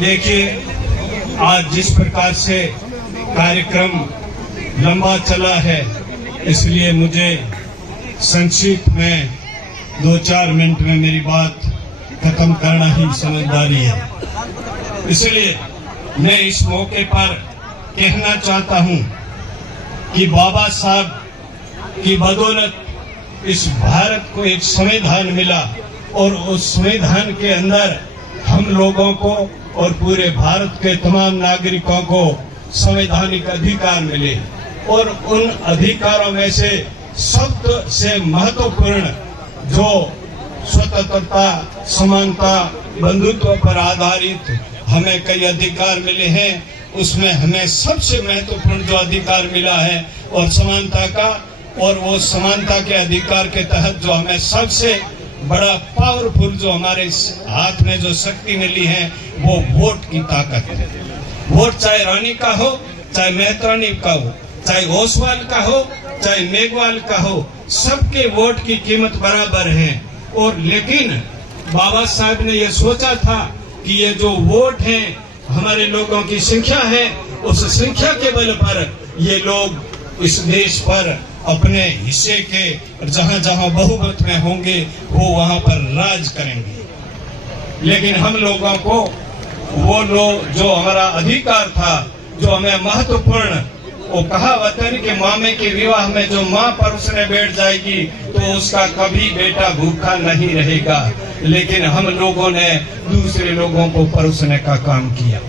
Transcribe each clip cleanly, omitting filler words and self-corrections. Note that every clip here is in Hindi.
देखिए, आज जिस प्रकार से कार्यक्रम लंबा चला है, इसलिए मुझे संक्षिप्त में 2-4 मिनट में मेरी बात खत्म करना ही समझदारी है। इसलिए मैं इस मौके पर कहना चाहता हूं कि बाबा साहब की बदौलत इस भारत को एक संविधान मिला और उस संविधान के अंदर हम लोगों को और पूरे भारत के तमाम नागरिकों को संवैधानिक अधिकार मिले और उन अधिकारों में से सबसे महत्वपूर्ण जो स्वतंत्रता, समानता, बंधुत्व पर आधारित हमें कई अधिकार मिले हैं, उसमें हमें सबसे महत्वपूर्ण जो अधिकार मिला है और समानता का, और वो समानता के अधिकार के तहत जो हमें सबसे बड़ा पावरफुल जो हमारे हाथ में जो शक्ति मिली है वो वोट की ताकत है। वोट चाहे रानी का हो, चाहे मेहतरानी का हो, चाहे ओसवाल का हो, चाहे मेघवाल का हो, सबके वोट की कीमत बराबर है। और लेकिन बाबा साहब ने ये सोचा था कि ये जो वोट है हमारे लोगों की संख्या है, उस संख्या के बल पर ये लोग इस देश पर अपने हिस्से के जहां जहां बहुमत में होंगे वो वहां पर राज करेंगे। लेकिन हम लोगों को वो लोग जो हमारा अधिकार था, जो हमें महत्वपूर्ण, वो कहा वतन के मामे के विवाह में जो माँ परोसने बैठ जाएगी तो उसका कभी बेटा भूखा नहीं रहेगा। लेकिन हम लोगों ने दूसरे लोगों को परोसने का काम किया।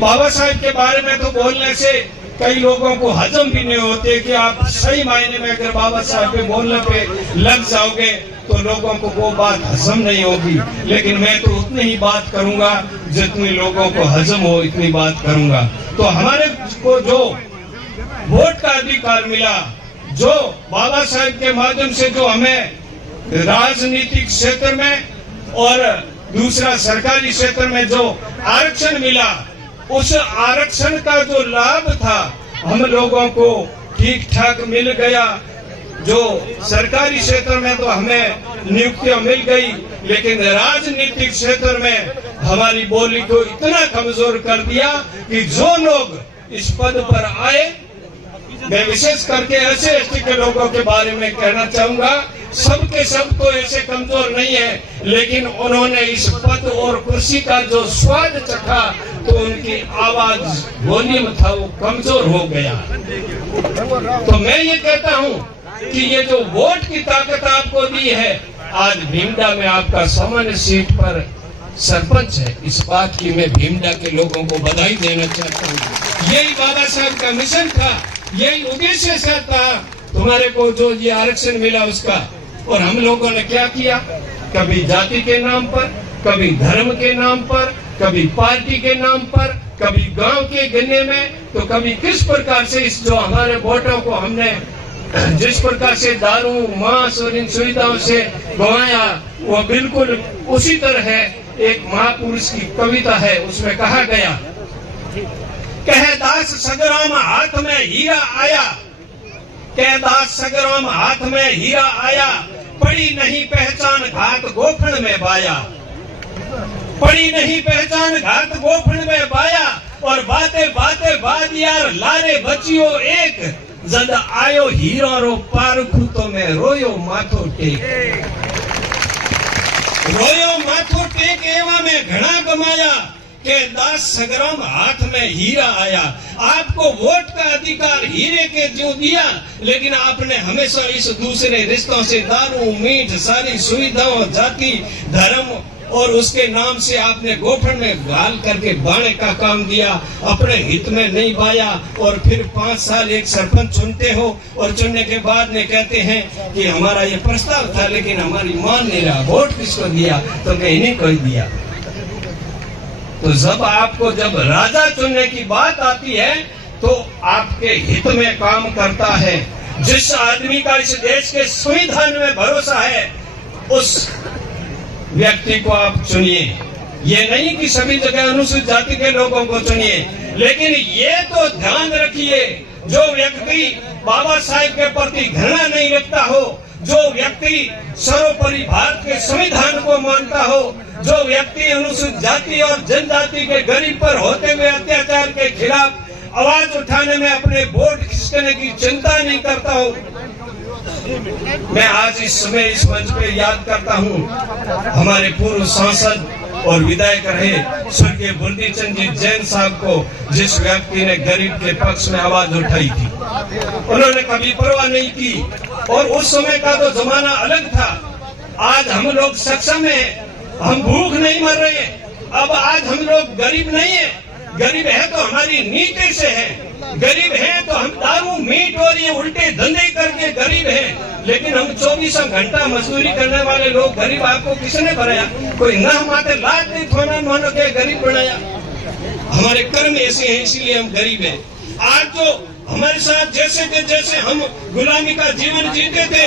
बाबा साहब के बारे में तो बोलने से कई लोगों को हजम भी नहीं होते कि आप सही मायने में अगर बाबा साहब के बोलने पे लग जाओगे तो लोगों को वो बात हजम नहीं होगी। लेकिन मैं तो उतनी ही बात करूंगा जितनी लोगों को हजम हो, इतनी बात करूंगा। तो हमारे को जो वोट का अधिकार मिला, जो बाबा साहब के माध्यम से जो हमें राजनीतिक क्षेत्र में और दूसरा सरकारी क्षेत्र में जो आरक्षण मिला, उस आरक्षण का जो लाभ था हम लोगों को ठीक ठाक मिल गया। जो सरकारी क्षेत्र में तो हमें नियुक्तियां मिल गई, लेकिन राजनीतिक क्षेत्र में हमारी बोली को इतना कमजोर कर दिया कि जो लोग इस पद पर आए, मैं विशेष करके SC/ST के लोगों के बारे में कहना चाहूंगा, सबके सब तो ऐसे कमजोर नहीं है, लेकिन उन्होंने इस पद और कुर्सी का जो स्वाद चखा तो उनकी आवाज, वॉल्यूम था वो कमजोर हो गया। तो मैं ये कहता हूँ कि ये जो वोट की ताकत आपको दी है, आज भीमडा में आपका सामान्य सीट पर सरपंच है, इस बात की मैं भीमडा के लोगों को बधाई देना चाहता हूँ। यही बाबा साहब का मिशन था, यही उद्देश्य से था तुम्हारे को जो ये आरक्षण मिला उसका। और हम लोगों ने क्या किया, कभी जाति के नाम पर, कभी धर्म के नाम पर, कभी पार्टी के नाम पर, कभी गांव के गिनने में, तो कभी किस प्रकार से इस जो हमारे वोटों को हमने जिस प्रकार से दारू, मांस और इन सुविधाओं से गंवाया, वो बिल्कुल उसी तरह है। एक महापुरुष की कविता है, उसमें कहा गया, कह दास सगराम हाथ में हीरा आया, कह दास सगराम हाथ में हीरा आया, पड़ी नहीं पहचान घात गोफन में बाया, पड़ी नहीं पहचान घात गोफन में बाया, और बाते बाते बाद यार लारे बचियो एक, जद आयो हीरो रो पारखू तो मैं रोयो माथो टेक, रोयो माथो टेक एवा में घना गमाया, के दास सगराम हाथ में हीरा आया। आपको वोट का अधिकार हीरे के जो दिया, लेकिन आपने हमेशा इस दूसरे रिश्तों से दारू, मीठ, सारी सुविधाओं, जाति, धर्म और उसके नाम से आपने गोफन में गाल करके बाणे का काम दिया, अपने हित में नहीं बाया। और फिर 5 साल एक सरपंच चुनते हो और चुनने के बाद में कहते हैं कि हमारा ये प्रस्ताव था लेकिन हमारी मान नहीं रहा, वोट किसको दिया, तो कहीं नहीं कोई दिया। तो जब राजा चुनने की बात आती है तो आपके हित में काम करता है। जिस आदमी का इस देश के संविधान में भरोसा है, उस व्यक्ति को आप चुनिए। ये नहीं कि सभी जगह अनुसूचित जाति के लोगों को चुनिए, लेकिन ये तो ध्यान रखिए, जो व्यक्ति बाबा साहेब के प्रति घृणा नहीं रखता हो, जो व्यक्ति सर्वोपरि भारत के संविधान को मानता हो, जो व्यक्ति अनुसूचित जाति और जनजाति के गरीब पर होते हुए अत्याचार के खिलाफ आवाज उठाने में अपने वोट खिसकने की चिंता नहीं करता हो, मैं आज इस समय इस मंच पे याद करता हूँ हमारे पूर्व सांसद और विधायक रहे स्वर्गीय बुल्दी चंद जी जैन साहब को, जिस व्यक्ति ने गरीब के पक्ष में आवाज उठाई थी। उन्होंने कभी परवाह नहीं की और उस समय का तो जमाना अलग था। आज हम लोग सक्षम हैं, हम भूख नहीं मर रहे हैं। अब आज हम लोग गरीब नहीं है, गरीब है तो हमारी नीति से है, गरीब है तो हम दारू मीट और ये उल्टे धंधे करके गरीब हैं। लेकिन हम 24 घंटा मजदूरी करने वाले लोग गरीब आपको किसने बनाया? कोई ना माते लात नहीं थोड़ा मानो के गरीब बनाया। हमारे कर्म ऐसे हैं, इसीलिए हम गरीब हैं। आज जो हमारे साथ जैसे के जैसे हम गुलामी का जीवन जीते थे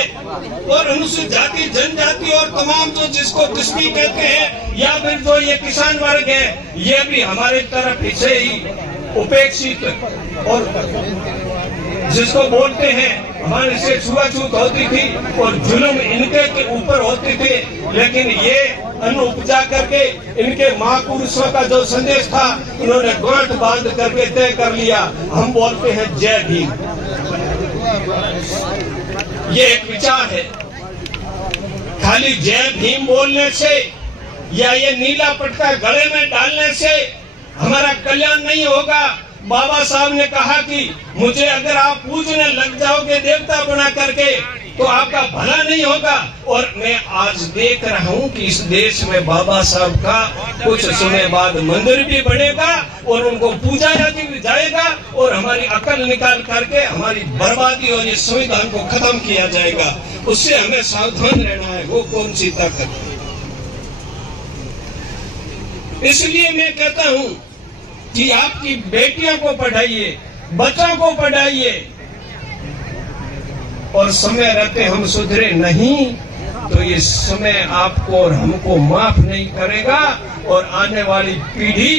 और अनुसूचित जाति जनजाति और तमाम जो जिसको दुश्मनी कहते हैं या फिर जो ये किसान वर्ग है, ये भी हमारे तरफ से ही उपेक्षित और जिसको बोलते हैं हमारे से छुआछूत होती थी और जुल्म इनके के ऊपर होते थे। लेकिन ये अन्न उपजा करके इनके महापुरुषों का जो संदेश था उन्होंने गांठ बांध करके तय कर लिया। हम बोलते हैं जय भीम। ये एक विचार है। खाली जय भीम बोलने से या ये नीला पटका गले में डालने से हमारा कल्याण नहीं होगा। बाबा साहब ने कहा कि मुझे अगर आप पूजने लग जाओगे देवता बना करके तो आपका भला नहीं होगा। और मैं आज देख रहा हूँ कि इस देश में बाबा साहब का कुछ समय बाद मंदिर भी बनेगा और उनको पूजा जाएगा और हमारी अकल निकाल करके हमारी बर्बादी और इस संविधान को खत्म किया जाएगा। उससे हमें सावधान रहना है। वो कौन सी ताकत है? इसलिए मैं कहता हूँ कि आपकी बेटियों को पढ़ाइए, बच्चों को पढ़ाइए और समय रहते हम सुधरे नहीं तो ये समय आपको और हमको माफ नहीं करेगा और आने वाली पीढ़ी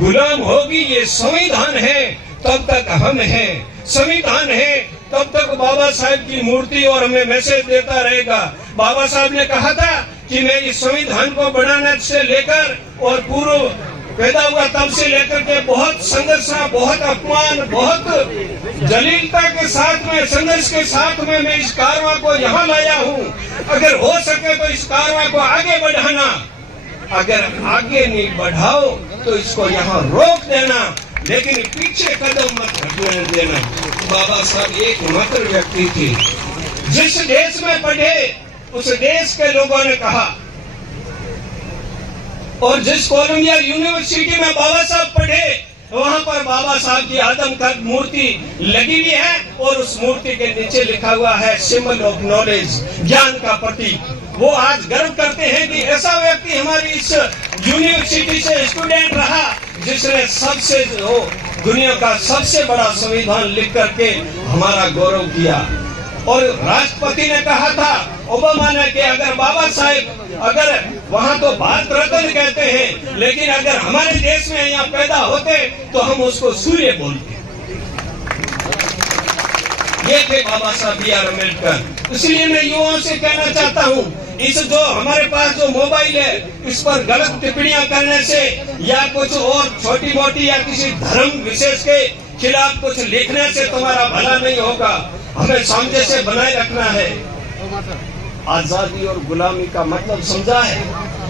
गुलाम होगी। ये संविधान है तब तक हम हैं, संविधान है तब तक बाबा साहब की मूर्ति और हमें मैसेज देता रहेगा। बाबा साहब ने कहा था कि मैं इस संविधान को बनाने से लेकर और पूर्व पैदा हुआ तब से लेकर के बहुत संघर्ष, बहुत अपमान, बहुत जलीलता के साथ में संघर्ष के साथ में मैं इस कारवां को यहाँ लाया हूँ। अगर हो सके तो इस कारवां को आगे बढ़ाना, अगर आगे नहीं बढ़ाओ तो इसको यहाँ रोक देना, लेकिन पीछे कदम मत हटने देना। बाबा साहब एकमात्र व्यक्ति थे जिस देश में पढ़े उस देश के लोगों ने कहा, और जिस कोलंबिया यूनिवर्सिटी में बाबा साहब पढ़े वहां पर बाबा साहब की आदमकद मूर्ति लगी हुई है और उस मूर्ति के नीचे लिखा हुआ है सिंबल ऑफ नॉलेज, ज्ञान का प्रतीक। वो आज गर्व करते हैं कि ऐसा व्यक्ति हमारी इस यूनिवर्सिटी से स्टूडेंट रहा जिसने सबसे दुनिया का सबसे बड़ा संविधान लिख करके हमारा गौरव किया। और राष्ट्रपति ने कहा था ओबामा ने कि अगर बाबा साहब अगर वहाँ तो भारत रत्न कहते हैं, लेकिन अगर हमारे देश में यहाँ पैदा होते तो हम उसको सूर्य बोलते। ये थे बाबा साहब बी आर अम्बेडकर। इसलिए मैं युवाओं से कहना चाहता हूँ, इस जो हमारे पास जो मोबाइल है इस पर गलत टिप्पणियां करने से या कुछ और छोटी मोटी या किसी धर्म विशेष के खिलाफ कुछ लिखने से तुम्हारा भला नहीं होगा। हमें सामने से बनाए रखना है। आजादी और गुलामी का मतलब समझा है?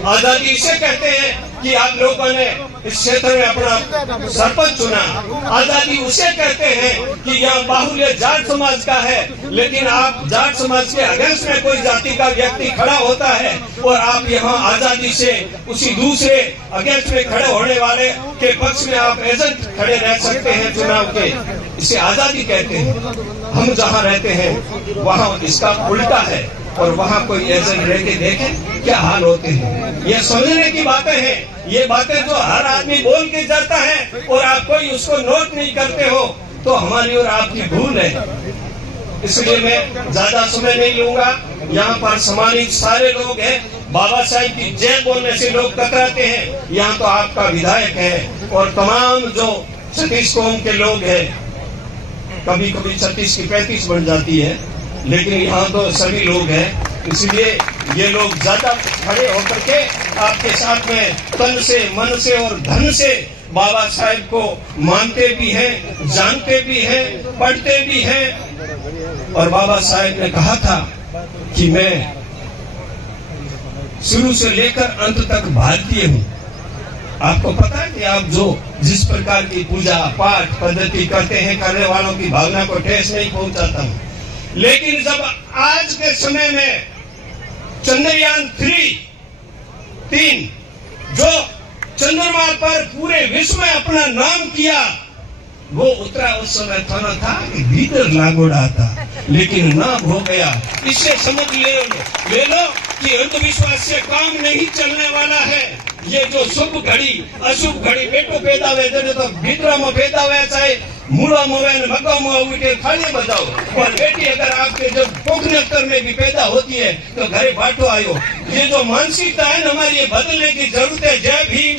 आजादी इसे कहते हैं कि आप लोगों ने इस क्षेत्र में अपना सरपंच चुना। आजादी उसे कहते हैं कि यहाँ बाहुल्य जाट समाज का है, लेकिन आप जाट समाज के अगेंस्ट में कोई जाति का व्यक्ति खड़ा होता है और आप यहाँ आजादी से उसी दूसरे अगेंस्ट में खड़े होने वाले के पक्ष में आप एजेंट खड़े रह सकते हैं चुनाव के। इसे आजादी कहते हैं। हम जहाँ रहते हैं वहाँ इसका उल्टा है और वहाँ कोई एजेंट रह के देखे क्या हाल होते हैं। ये समझने की बातें हैं। ये बातें जो हर आदमी बोल के जाता है और आप कोई उसको नोट नहीं करते हो तो हमारी और आपकी भूल है। इसलिए मैं ज्यादा समय नहीं लूंगा। यहाँ पर सम्मानित सारे लोग हैं। बाबा साहब की जय बोलने से लोग कतराते हैं। यहाँ तो आपका विधायक है और तमाम जो 36 कौम के लोग हैं, कभी कभी 36 की 35 बन जाती है, लेकिन यहाँ तो सभी लोग हैं, इसलिए ये लोग ज्यादा खड़े होकर के आपके साथ में तन से, मन से और धन से बाबा साहेब को मानते भी हैं, जानते भी हैं, पढ़ते भी हैं। और बाबा साहेब ने कहा था कि मैं शुरू से लेकर अंत तक भारतीय हूँ। आपको पता है कि आप जो जिस प्रकार की पूजा पाठ पद्धति करते हैं, करने वालों की भावना को ठेस नहीं पहुंचाता हूँ, लेकिन जब आज के समय में चंद्रयान 3 जो चंद्रमा पर पूरे विश्व में अपना नाम किया, वो उतरा उस समय थाना था कि भीतर लागोड़ा था, लेकिन नाम हो गया। इससे समझ ले लो कि अंधविश्वास से काम नहीं चलने वाला है। ये जो शुभ घड़ी अशुभ घड़ी बेटो पैदा हुए तो भीतरा में पैदा हुआ, चाहे मूड़ा में मक्का में उठे थाली बजाओ, और बेटी अगर आपके जब पोखने अख्तर में भी पैदा होती है तो घरे बांटो आयो। ये जो मानसिकता है ना हमारी, ये बदलने की जरूरत है। जय भीम।